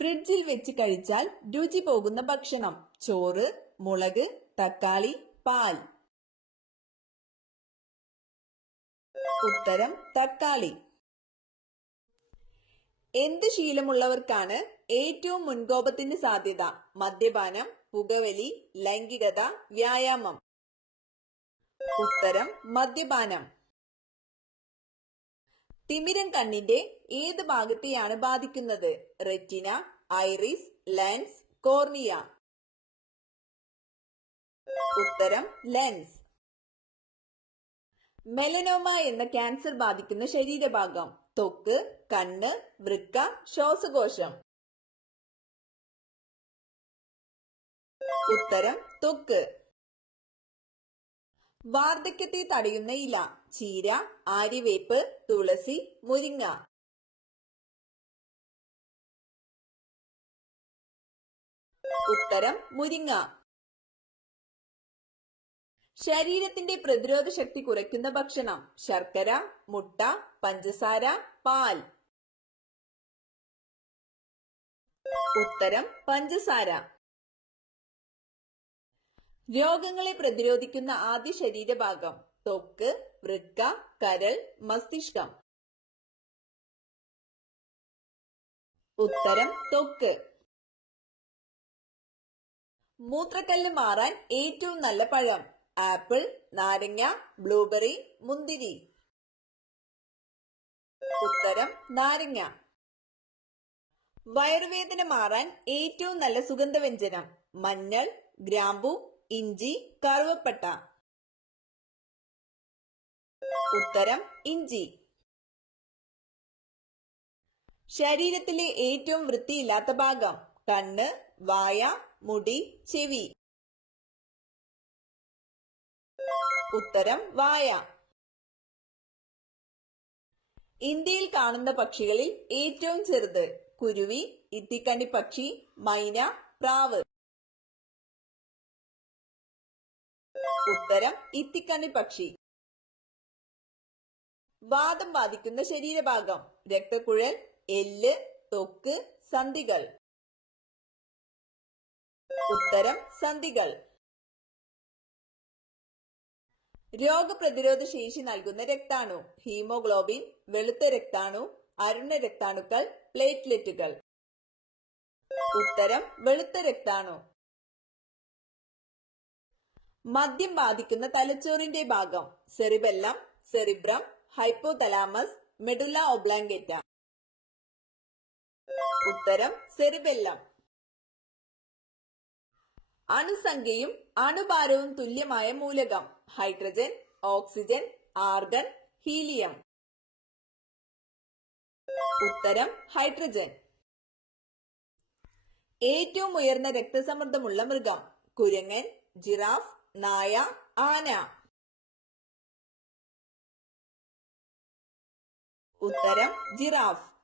ഫ്രിഡ്ജിൽ വെച്ച് കഴിച്ചാൽ രുചി പോകുന്ന ഭക്ഷണം. ചോറ്, മുളക്, തക്കാളി, പാൽ. ഉത്തരം തക്കാളി. എന്ത് ശീലമുള്ളവർക്കാണ് ഏറ്റവും മുൻകോപത്തിന് സാധ്യത? മദ്യപാനം, പുകവലി, ലൈംഗികത, വ്യായാമം. ഉത്തരം മദ്യപാനം. തിമിരം കണ്ണിന്റെ ഏത് ഭാഗത്തെയാണ് ബാധിക്കുന്നത്? Retina, iris, lens, cornea. ഉത്തരം ലെൻസ്. മെലനോമ എന്ന ക്യാൻസർ ബാധിക്കുന്ന ശരീരഭാഗം? ത്വക്ക്, കണ്ണ്, വൃക്ക, ശ്വാസകോശം. ഉത്തരം ത്വക്ക്. വാർദ്ധക്യത്തെ തടയുന്ന ഇല? ചീര, ആര്യവേപ്പ്, തുളസി, മുരിങ്ങ. ഉത്തരം മുരിങ്ങ. ശരീരത്തിന്റെ പ്രതിരോധ ശക്തി കുറയ്ക്കുന്ന ഭക്ഷണം? ശർക്കര, മുട്ട, പഞ്ചസാര, പാൽ. ഉത്തരം പഞ്ചസാര. രോഗങ്ങളെ പ്രതിരോധിക്കുന്ന ആദ്യ ശരീരഭാഗം? ത്വക്ക്, വൃക്ക, കരൾ, മസ്തിഷ്കം. ഉത്തരം ത്വക്ക്. മൂത്രക്കല്ല് മാറാൻ ഏറ്റവും നല്ല പഴം? ആപ്പിൾ, നാരങ്ങ, ബ്ലൂബെറി, മുന്തിരി. ഉത്തരം നാരങ്ങ. വയറുവേദന മാറാൻ ഏറ്റവും നല്ല സുഗന്ധവ്യഞ്ജനം? മഞ്ഞൾ, ഗ്രാമ്പു, ഇഞ്ചി, കറുവപ്പട്ട. ഉത്തരം ഇഞ്ചി. ശരീരത്തിലെ ഏറ്റവും വൃത്തിയില്ലാത്ത ഭാഗം? കണ്ണ്, വായ, മുടി, ചെവി. ഉത്തരം വായ. ഇന്ത്യയിൽ കാണുന്ന പക്ഷികളിൽ ഏറ്റവും ചെറുത്? കുരുവി, ഇത്തിക്കണ്ണി പക്ഷി, മൈന, പ്രാവ്. ഉത്തരം ഇത്തിക്കണ്ണി പക്ഷി. വാതം ബാധിക്കുന്ന ശരീരഭാഗം? രക്തക്കുഴൽ, എല്ല്, ത്വക്ക്, സന്ധികൾ. ഉത്തരം സന്ധികൾ. രോഗപ്രതിരോധ ശേഷി നൽകുന്ന രക്താണു? ഹീമോഗ്ലോബിൻ, വെളുത്ത രക്താണു, അരുണ രക്താണുക്കൾ, പ്ലേറ്റ്ലെറ്റുകൾ. ഉത്തരം വെളുത്ത രക്താണു. മദ്യം ബാധിക്കുന്ന തലച്ചോറിന്റെ ഭാഗം? Cerebellum, cerebrum, hypothalamus, medulla oblongata. ഉത്തരം സെറിബെല്ലം. അണുസംഖ്യയും അണുഭാരവും തുല്യമായ മൂലകം? Hydrogen, oxygen, argon, helium. ഉത്തരം ഹൈഡ്രജൻ. ഏറ്റവും ഉയർന്ന രക്തസമ്മർദ്ദമുള്ള മൃഗം? കുരങ്ങൻ, ജിറാഫ്, നായ, ആന. ഉത്തരം ജിറാഫ്.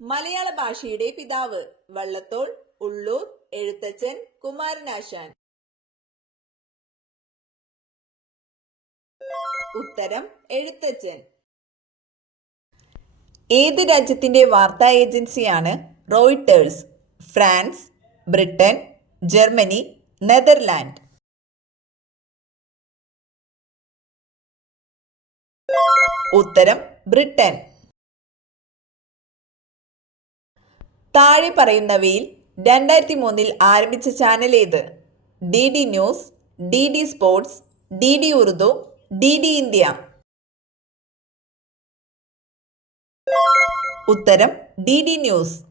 മലയാള ഭാഷയുടെ പിതാവ്? വള്ളത്തോൾ, ഉള്ളൂർ, എഴുത്തച്ഛൻ, കുമാരനാശാൻ. ഉത്തരം എഴുത്തച്ഛൻ. ഏത് രാജ്യത്തിന്റെ വാർത്താ ഏജൻസിയാണ് Reuters? France, Britain, Germany, Netherland. ഉത്തരം ബ്രിട്ടൻ. താഴെ പറയുന്നവയിൽ 2003 ആരംഭിച്ച ചാനൽ ഏത്? DD news, DD sports, DD Urdu, DD India. ഉത്തരം DD ന്യൂസ്.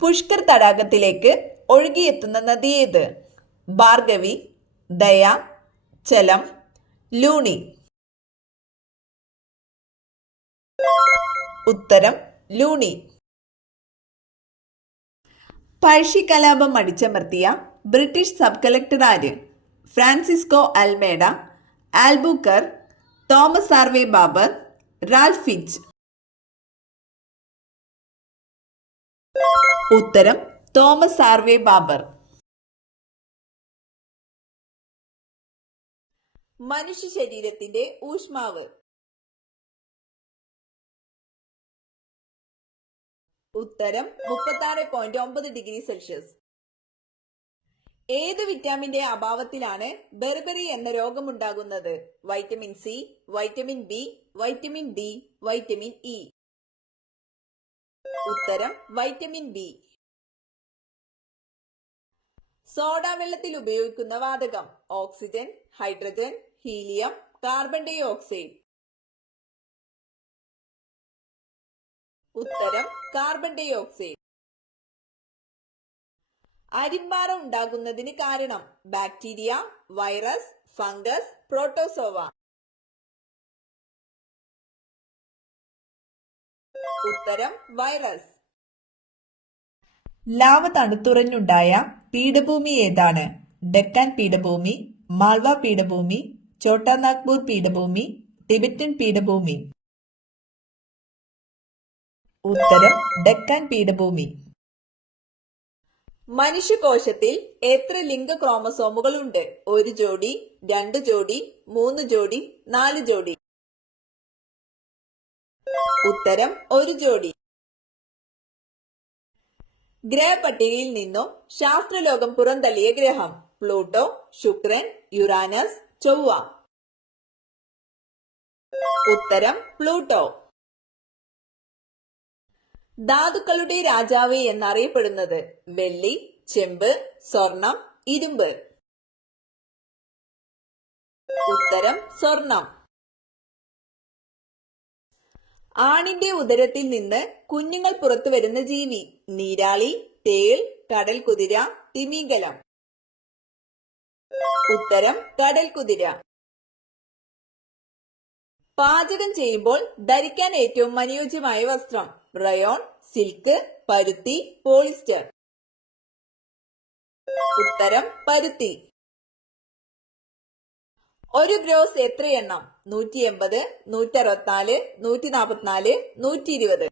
പുഷ്കർ തടാകത്തിലേക്ക് ഒഴുകിയെത്തുന്ന നദി ഏത്? ഭാർഗവി, ദയ, ചലം, ലൂണി. ഉത്തരം ലൂണി. പഴശ്ശി കലാപം അടിച്ചമർത്തിയ ബ്രിട്ടീഷ് സബ് കളക്ടർ ആര്? Francisco Almeida, Albuquerque, Thomas Harvey Baber, Ralph Fitch. ഉത്തരം തോമസ് ആർവേ ബാബർ. മനുഷ്യ ശരീരത്തിന്റെ ഊഷ്മാവ്? ഉത്തരം 36.9 ഡിഗ്രി സെൽഷ്യസ്. ഏത് വിറ്റാമിന്റെ അഭാവത്തിലാണ് ബെർബറി എന്ന രോഗമുണ്ടാകുന്നത്? Vitamin C, vitamin B, vitamin D, vitamin E. ഉത്തരം വൈറ്റമിൻ ബി. സോഡ വെള്ളത്തിൽ ഉപയോഗിക്കുന്ന വാതകം? Oxygen, hydrogen, helium, carbon dioxide. ഉത്തരം കാർബൺ ഡൈ ഓക്സൈഡ്. അരിമ്പാറ ഉണ്ടാകുന്നതിന് കാരണം? Bacteria, virus, fungus, protozoa. ഉത്തരം വൈറസ്. ലാവ തണുത്തുറഞ്ഞുണ്ടായ പീഠഭൂമി ഏതാണ്? ഡെക്കാൻ പീഠഭൂമി, മാൾവ പീഠഭൂമി, ഛോട്ടാ നാഗ്പൂർ പീഠഭൂമി, ടിബറ്റൻ പീഠഭൂമി. ഉത്തരം ഡെക്കാൻ പീഠഭൂമി. മനുഷ്യകോശത്തിൽ എത്ര ലിംഗ ക്രോമസോമുകൾ ഉണ്ട്? 1 ജോഡി, 2 ജോഡി, 3 ജോഡി, 4 ജോഡി. ഉത്തരം 1 ജോഡി. ഗ്രഹപട്ടികയിൽ നിന്നും ശാസ്ത്രലോകം പുറന്തള്ളിയ ഗ്രഹം? പ്ലൂട്ടോ, ശുക്രൻ, യുറാനസ്, ചൊവ്വ. ഉത്തരം പ്ലൂട്ടോ. ധാതുക്കളുടെ രാജാവ് എന്നറിയപ്പെടുന്നത്? വെള്ളി, ചെമ്പ്, സ്വർണം, ഇരുമ്പ്. ഉത്തരം സ്വർണം. ആണിന്റെ ഉദരത്തിൽ നിന്ന് കുഞ്ഞുങ്ങൾ പുറത്തു വരുന്ന ജീവി? നീരാളി, തേൾ, കടൽ കുതിര, തിമിംഗലം. ഉത്തരം കടൽ കുതിര. പാചകം ചെയ്യുമ്പോൾ ധരിക്കാൻ ഏറ്റവും അനുയോജ്യമായ വസ്ത്രം? റയോൺ, സിൽക്ക്, പരുത്തി, പോളിസ്റ്റർ. ഉത്തരം പരുത്തി. ഒരു ഗ്രോസ് എത്രയെണ്ണം? 180, 164, 144, 120.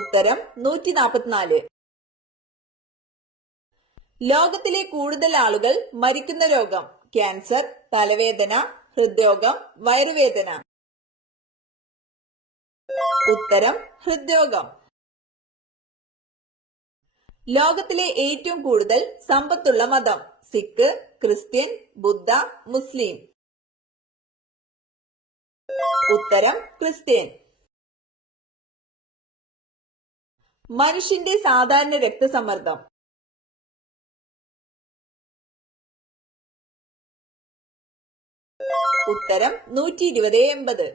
ഉത്തരം 144. ലോകത്തിലെ കൂടുതൽ ആളുകൾ മരിക്കുന്ന രോഗം? ക്യാൻസർ, തലവേദന, ഹൃദ്രോഗം, വയറുവേദന. ഉത്തരം ഹൃദ്രോഗം. ലോകത്തിലെ ഏറ്റവും കൂടുതൽ സമ്പത്തുള്ള മതം? സിഖ്, ക്രിസ്ത്യൻ, ബുദ്ധ, മുസ്ലിം. ഉത്തരം ക്രിസ്ത്യൻ. മനുഷ്യന്റെ സാധാരണ രക്തസമ്മർദ്ദം? ഉത്തരം 120/80.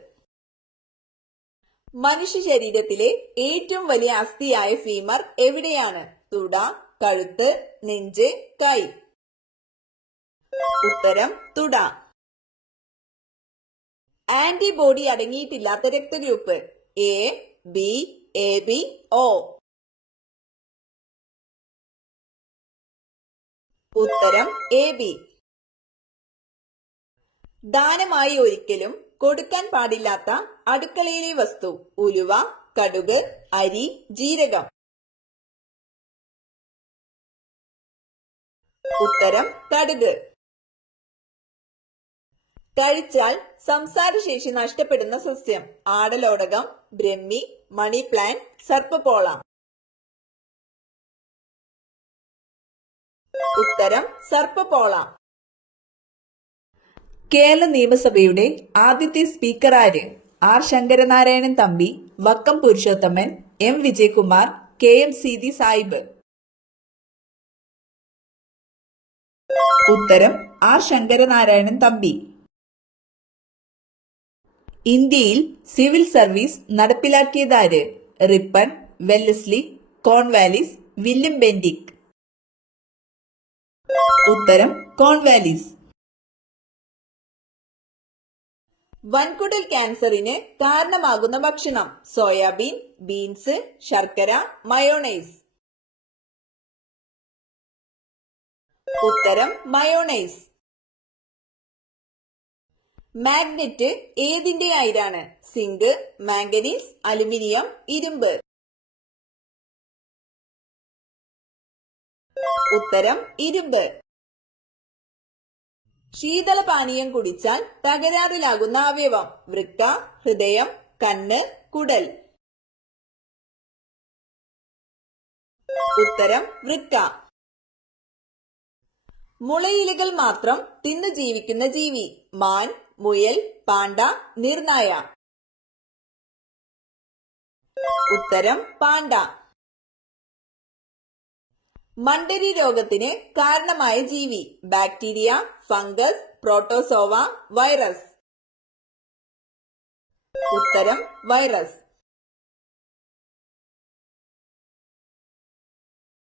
മനുഷ്യ ശരീരത്തിലെ ഏറ്റവും വലിയ അസ്ഥിയായ ഫീമർ എവിടെയാണ്? തുട, കഴുത്ത്, നെഞ്ച്, കൈ. ഉത്തരം തുട. ആന്റിബോഡി അടങ്ങിയിട്ടില്ലാത്ത രക്തഗ്രൂപ്പ്? A, B, A B, O. ഉത്തരം എ ബി. ദാനമായി ഒരിക്കലും കൊടുക്കാൻ പാടില്ലാത്ത അടുക്കളയിലെ വസ്തു? ഉലുവ, കടുക്, അരി, ജീരകം. ഉത്തരം കടുക്. കഴിച്ചാൽ സംസാരശേഷി നഷ്ടപ്പെടുന്ന സസ്യം? ആടലോടകം, ബ്രഹ്മി, മണി പ്ലാന്റ്, സർപ്പപ്പോള. ഉത്തരം സർപ്പപ്പോള. കേരള നിയമസഭയുടെ ആദ്യത്തെ സ്പീക്കർ ആര്? R Sankaranarayanan Thampi, Vakkom Purushothaman, M Vijayakumar, K M Seethi Sahib. ഉത്തരം ആർ ശങ്കരനാരായണൻ തമ്പി. ഇന്ത്യയിൽ സിവിൽ സർവീസ് നടപ്പിലാക്കിയതാര്? Ripon, Wellesley, Cornwallis, William Bentinck. ഉത്തരം കോൺവാലിസ്. വൻകുടൽ ക്യാൻസറിന് കാരണമാകുന്ന ഭക്ഷണം? സോയാബീൻ, ബീൻസ്, ശർക്കര, മയോണൈസ്. ഉത്തരം മയോണൈസ്. മാഗ്നറ്റ് ഏതിന്റെ അയിരാണ്? സിങ്ക്, മാംഗനീസ്, അലുമിനിയം, ഇരുമ്പ്. ഉത്തരം ഇരുമ്പ്. ശീതളപാനീയം കുടിച്ചാൽ തകരാറിലാകുന്ന അവയവം? വൃക്ക, ഹൃദയം, കണ്ണ്, കുടൽ. ഉത്തരം വൃക്ക. മുളയിലകൾ മാത്രം തിന്നു ജീവിക്കുന്ന ജീവി. മാൻ, മുയൽ, പാണ്ട, നീർനായ. ഉത്തരം പാണ്ട. മണ്ടരി രോഗത്തിന് കാരണമായ ജീവി. Bacteria, fungus, protozoa, virus. ഉത്തരം വൈറസ്.